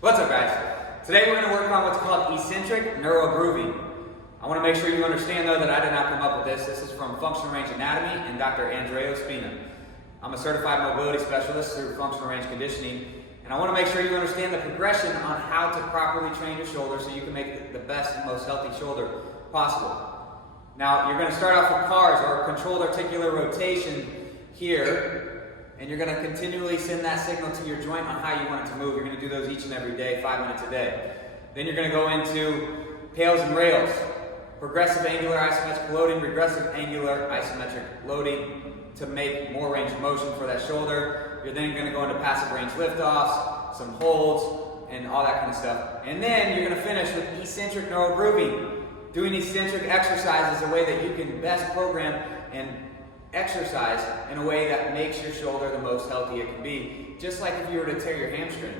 What's up, guys? Today we're going to work on what's called eccentric neurogrooving. I want to make sure you understand, though, that I did not come up with this. This is from Functional Range Anatomy and Dr. Andrea Spina. I'm a certified mobility specialist through functional range conditioning, and I want to make sure you understand the progression on how to properly train your shoulder so you can make the best and most healthy shoulder possible. Now, you're going to start off with CARs, or controlled articular rotation, here. And you're going to continually send that signal to your joint on how you want it to move. You're going to do those each and every day, 5 minutes a day. Then you're going to go into pails and rails, progressive angular isometric loading, regressive angular isometric loading to make more range of motion for that shoulder. You're then going to go into passive range liftoffs, some holds, and all that kind of stuff. And then you're going to finish with eccentric neurogrooving, doing eccentric exercises a way that you can best program and exercise in a way that makes your shoulder the most healthy it can be. Just like if you were to tear your hamstring.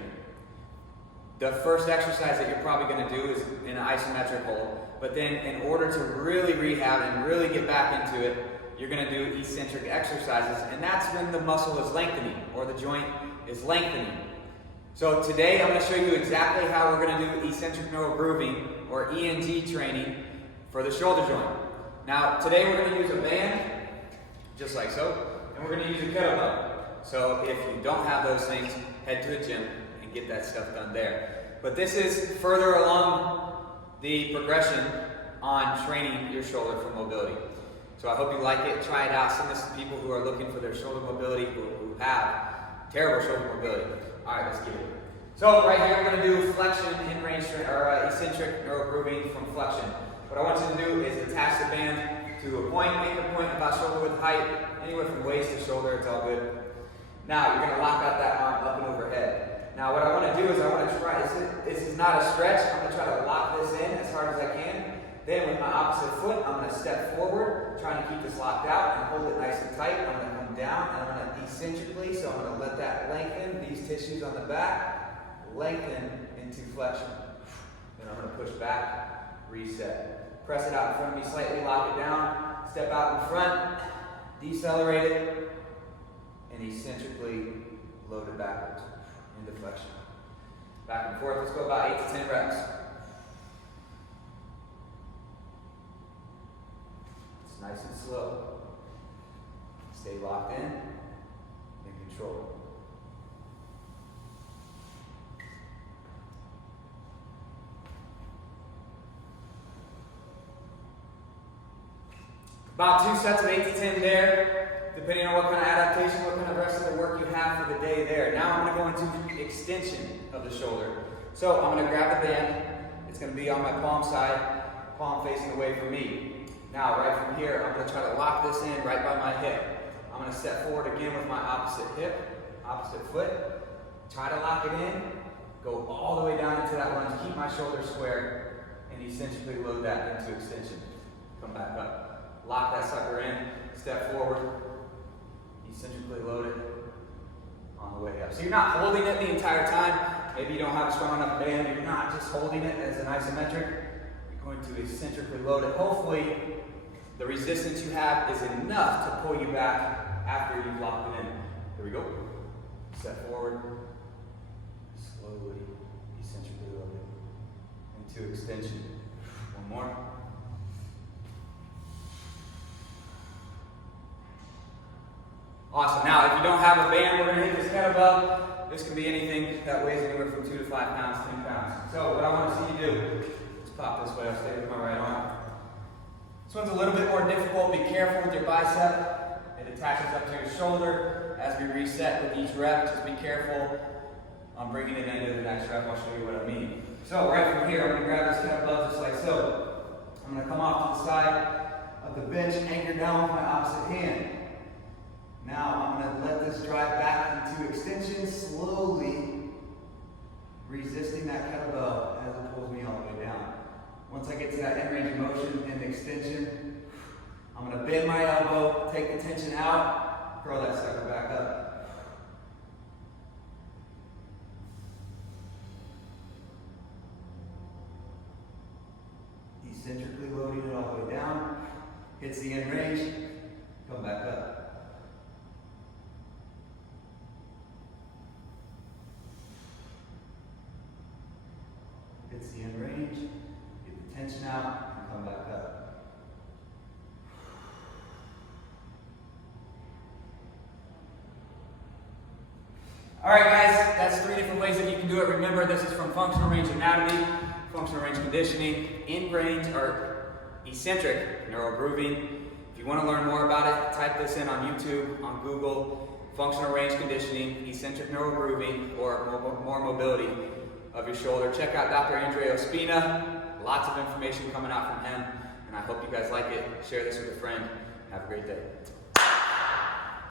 The first exercise that you're probably going to do is in an isometric hold, but then in order to really rehab and really get back into it, you're going to do eccentric exercises, and that's when the muscle is lengthening or the joint is lengthening. So today I'm going to show you exactly how we're going to do eccentric neurogrooving or ENG training for the shoulder joint. Now today we're going to use a band, just like so, and we're going to use a kettlebell. So if you don't have those things, head to a gym and get that stuff done there. But this is further along the progression on training your shoulder for mobility. So I hope you like it. Try it out. Send this to people who are looking for their shoulder mobility, who have terrible shoulder mobility. All right, let's get it. So right here, we're going to do flexion in range, or eccentric neurogrooving from flexion. What I want you to do is attach the band to a point, make a point about shoulder width height, anywhere from waist to shoulder, it's all good. Now you're going to lock out that arm up and overhead. Now what I want to do is I want to try, this is not a stretch, I'm going to try to lock this in as hard as I can. Then with my opposite foot, I'm going to step forward, trying to keep this locked out and hold it nice and tight. I'm going to come down and I'm going to eccentrically, so I'm going to let that lengthen, these tissues on the back, lengthen into flexion. Then I'm going to push back, reset. Press it out in front of me slightly, lock it down, step out in front, decelerate it, and eccentrically load it backwards into flexion. Back and forth, let's go about 8 to 10 reps. It's nice and slow. Stay locked in and control. About 2 sets of 8 to 10 there, depending on what kind of adaptation, what kind of rest of the work you have for the day there. Now I'm going to go into extension of the shoulder. So I'm going to grab the band. It's going to be on my palm side, palm facing away from me. Now right from here, I'm going to try to lock this in right by my hip. I'm going to step forward again with my opposite hip, opposite foot. Try to lock it in, go all the way down into that lunge, keep my shoulder square, and eccentrically load that into extension. Come back up. Lock that sucker in, step forward, eccentrically load it on the way up. So you're not holding it the entire time. Maybe you don't have a strong enough band, you're not just holding it as an isometric. You're going to eccentrically load it. Hopefully, the resistance you have is enough to pull you back after you've locked it in. Here we go. Step forward, slowly, eccentrically load it into extension. One more. Awesome. Now, if you don't have a band, we're going to hit this kettlebell. This can be anything that weighs anywhere from 2 to 5 pounds, 10 pounds. So what I want to see you do, let's pop this way. I'll stay with my right arm. This one's a little bit more difficult. Be careful with your bicep. It attaches up to your shoulder. As we reset with each rep, just be careful on bringing it into the next rep. I'll show you what I mean. So right from here, I'm going to grab this kettlebell just like so. I'm going to come off to the side of the bench, anchor down with my opposite hand. Now I'm going to let this drive back into extension, slowly resisting that kettlebell as it pulls me all the way down. Once I get to that end range of motion and extension, I'm going to bend my elbow, take the tension out, curl that sucker back up. Eccentrically loading it all the way down, hits the end range, come back up. hits the end range, get the tension out, and come back up. All right, guys, that's 3 different ways that you can do it. Remember, this is from functional range anatomy, functional range conditioning, in-range or eccentric neural grooving. If you want to learn more about it, type this in on YouTube, on Google, functional range conditioning, eccentric neural grooving, or more mobility of your shoulder. Check out Dr. Andrea Ospina. Lots of information coming out from him, and I hope you guys like it. Share this with a friend. Have a great day.